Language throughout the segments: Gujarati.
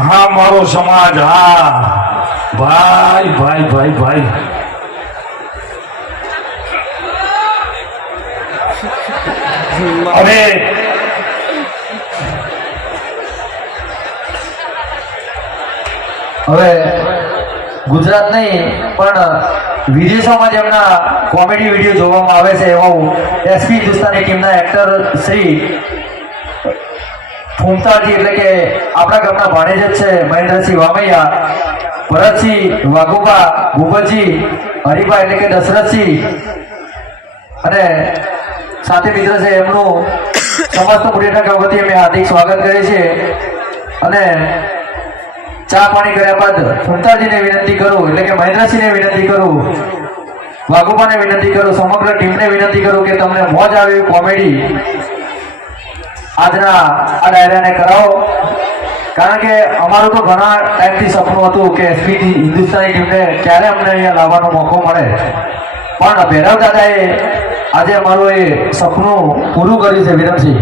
હા મારો સમાજ, હા ભાઈ ભાઈ ભાઈ ભાઈ. હવે ગુજરાત નહીં પણ વિદેશોમાં જેમના કોમેડી વિડીયો જોવામાં આવે છે એવા એસપી હિન્દુસ્તાની ટીમના એક્ટર શ્રી ફૂમતાજી એટલે કે આપણા ગામના ભાણેજ જ છે મહેન્દ્રસિંહ વામૈયા, ભરતસિંહ વાઘુબા, ભૂપતજી હરિભા એટલે કે દશરથસિંહ અને સાથે મિત્ર છે એમનું સમસ્ત મુરેઠા વતી અમે હાર્દિક સ્વાગત કરીએ છીએ. અને ચા પાણી કર્યા બાદ ફૂમતાજીને વિનંતી કરું એટલે કે મહેન્દ્રસિંહને વિનંતી કરું, વાઘુબાને વિનંતી કરું, સમગ્ર ટીમને વિનંતી કરું કે તમને મોજ આવે એવી કોમેડી આજના આ ડાયરાને કરાવો. કારણ કે અમારું તો ઘણા ટાઈમથી સપનું હતું કે એસપી હિન્દુસ્તાની ટીમને ક્યારે અમને અહીંયા લાવવાનો મોકો મળે, પણ ભૈરવ દાદાએ આજે અમારું એ સપનું પૂરું કર્યું છે. વિરમસિંહ,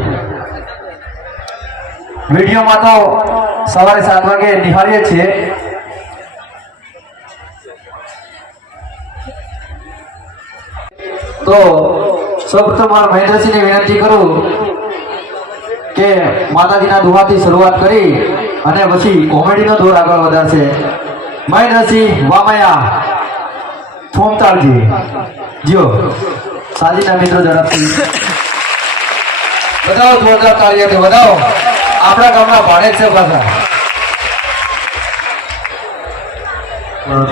વિડીયોમાં તો સવારે 7 વાગે નિહાળીએ છીએ. તો સૌપ્રથમ મહેન્દ્રસિંહને વિનંતી કરું કે માતાજીના દુહાથી શરૂઆત કરી અને પછી કોમેડીનો દોર આગળ વધારશે. મહેન્દ્રસિંહ વામૈયા, ફૂમતાજી જીઓ સાજીના મિત્રો ઝડપથી બતાવો, જોરદાર તાળીઓથી બતાવો. આપણા ગામના ભાણેજ છે પાછા.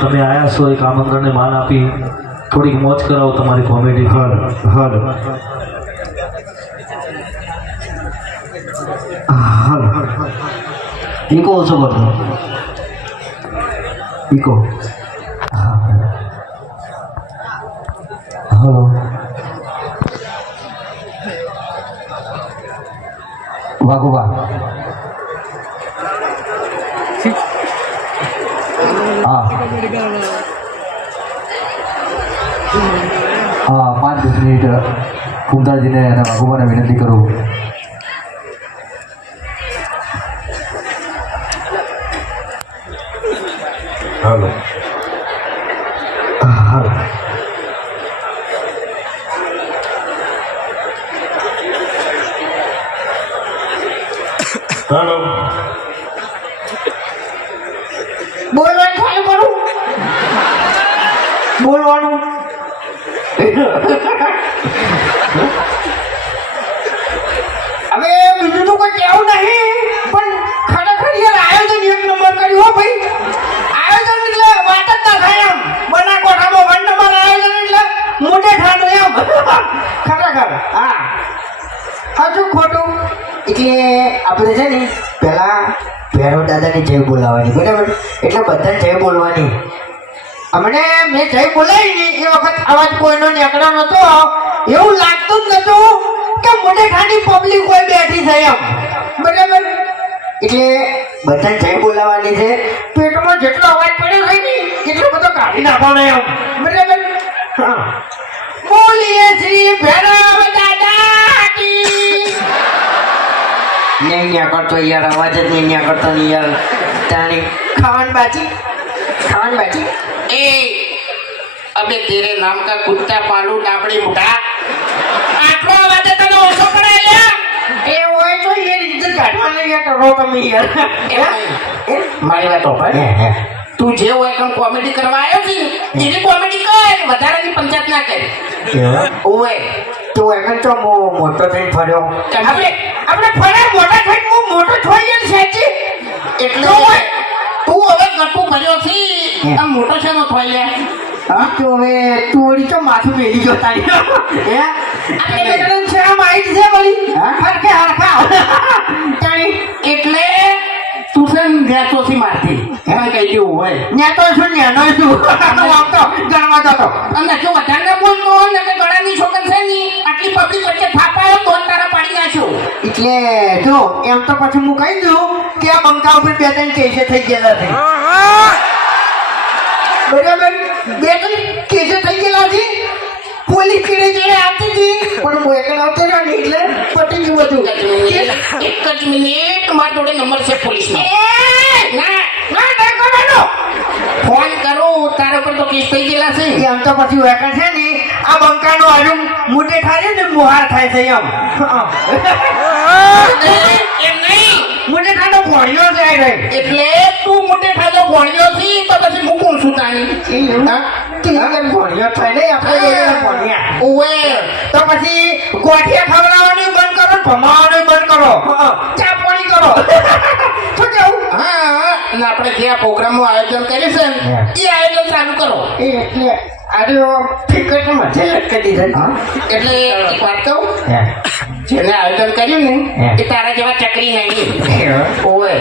તમે આયા છો એક આમંત્રણને માન આપી થોડીક મોજ કરાવો તમારી કોમેડી. હર ઈકો ઓછો કરતો, ઈકો. હલો વાઘુબા, હા 5 મિનિટ ફૂમતાજીને અને વાઘુબાને વિનંતી કરું. હાલો હાલો બોલવાનું ચાલુ કરું, બોલવાનું. હવે બીજું તો કોઈ કહેવું નહીં, પણ ખરેખર યાર આયોજન 1 નંબર કર્યું હો ભાઈ. આયોજન એટલે વાત જ ના થાય એમ. બનાસકાંઠામાં 1 નંબર આયોજન એટલે મોટે ઠાઠું એમ. ખરેખર હા, સાચું ખોટું. એટલે આપણે છે ને પેલા ભૈરવ દાદાની જય બોલાવવાની, બરાબર? એટલે બધાને જય બોલવાની. અમને મેં જય બોલાવી ને એ વખત અવાજ કોઈનો નીકળ્યો નતો, એવું લાગતું જ નતું કે મોટે ઠાઠી પબ્લિક કોઈ બેઠી છે એમ, બરાબર? એટલે બધાને જય બોલાવવાની છે. પેટમાં જેટલો અવાજ પડ્યો છે ને એટલો બધો કાઢી નાખવાનો એમ, બરાબર? હા, બોલીએ શ્રી ભૈરવ દાદા કી. નહીં ન્યા કરતો યાર, અવાજ જ નહીં ન્યા કરતો નહીં યાર. તાણી ખાવાનું બાજી, ખાવાનું બાજી. ए अबे तेरे नाम का कुत्ता पालू डाबड़ी मुठा आटलो आवाज तने ओछो करे ल्या એ હોય તો યાર ઇજ્જત કાઢવાની યાર કરો તમે યાર. મારી વાત ઓપર તું જે હોય કમ કોમેડી કરવા આવ્યો છે એની કોમેડી કર, વધારાની પંચાયત ના કર. ઓય તું એમ તો મોટો થઈને ફર્યો. આપણે આપણે ફર્યા મોટા થઈને હું મોટો થઈ ગયો સાચી. એટલે તું હવે ગટુ ભર્યો છે આમ મોટો છે નો થઈ લે. હા તો હવે તું ઓડી તો માથું મેલી ગયો તારી. હે આપણે બેટન છે માઈટ છે બોલી હરખે હરખા તારી. એટલે તું છે નેતો થી મારતી એમાં કઈ દેવું હોય ન્યા તો શું ન્યાનો છું આમ તો ગણવા જતો. અને જો વધારે બોલતો ને કે ગળાની છોકન છે ની આટલી પબ્લિક વચ્ચે થાપાયો દોન તારા પાડી નાખ્યો. એટલે જો એમ તો પછી હું કહી દઉં કે આ બંકા ઉપર 2-3 કેસે થઈ ગયેલા છે, બરાબર? 2-3 કેસે થઈ ગયેલા છે. પોલીસ ચીડે ચીડે આવતી હતી પણ હું એકલા આવતો રહ્યો ને એટલે પટી ગયું બધું. એક જ મિનિટ મારા જોડે નંબર છે પોલીસ નો. ના એમ તો પછી વેકન છે ને આ બંકાનો આરું મોટે થાય ને મોહાર થાય છે એમ એમ નહીં મોટે ખાનો ભણ્યો જાય રે એટલે તું મોટે ખાધો ભણ્યો છી તો પછી હું કોણ છું તાણી હા? ભણ્યો થાય ને આપણે ભણ્યા ઓવે તો પછી ગોઠિયા ખવડાવવાનું બંધ કરો ને ભમાવાનું બંધ કરો ચા પાણી કરો શું કેવું હા અને આપણે જે આ પ્રોગ્રામનું આયોજન કર્યું છે ને એ આયોજન ચાલુ કરો એ એટલે આજે ટિકિટ મધ્ય લટકી દીધા એટલે એક વાત કહું જેને આયોજન કર્યું ને એ તારા જેવા ચકરી નહીં ઓવે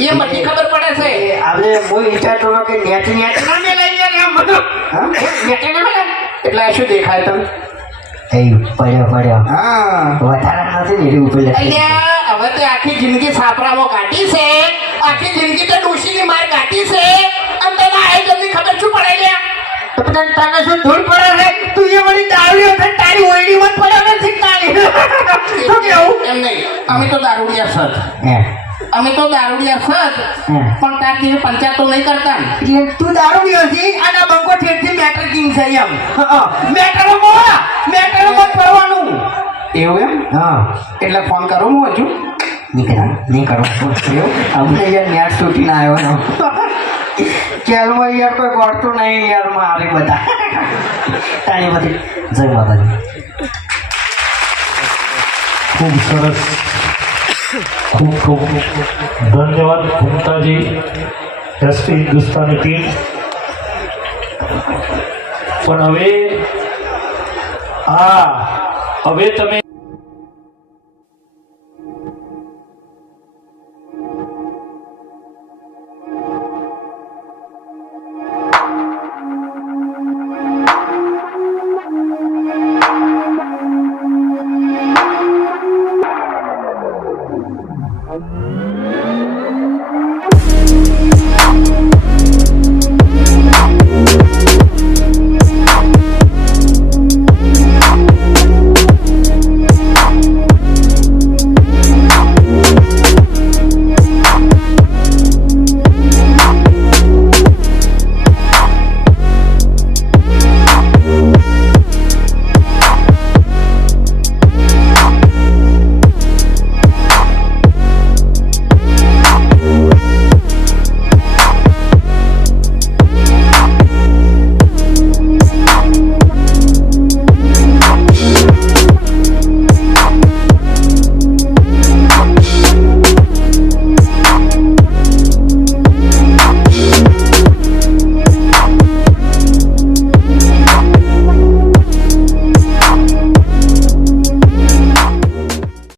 એ બધી ખબર પડે છે આપણે હું વિચારતો હતો કે નેટ ના મેલાઈ ગયા આમ બધું નેટ ના મેલાય એટલે આ શું દેખાય તને પડ્યો હા વધારે નથી ને એવું પેલે અલ્યા હવે તે આખી જિંદગી છાપરામાં કાઢી છે આખી જિંદગી તો ડોશીની માર કાઢી છે અને તને આયોજનની ખબર શું પડે લ્યા તો પછી તને શું ધૂળ પડે છે તું એ વળી દારૂ છે તારી ઓયડી મત પડે નથી તારી શું કેવું એમ નહીં અમે તો દારૂડિયા સત અમે તો દારૂડિયા સત પણ તાર જેવી પંચાયતો નહીં કરતા ને. એટલે તું દારૂ પીવો છે અને આ બંકો ઠેરથી મેટર કિંગ છે એમ મેટરોમાં પડવાનું એવું એમ હા એટલે ફોન કરું હું હજુ નહીં કરો અમને યાર નેટ છૂટીને આવ્યો જેલમાં યાર કોઈ ગોળતું નહીં યાર મારે બધા તાણી બધી જય માતાજી ખૂબ સરસ ખૂબ ખૂબ ધન્યવાદ ઘૂમતાજી એસપી હિન્દુસ્તાની ટીમ પણ હવે તમે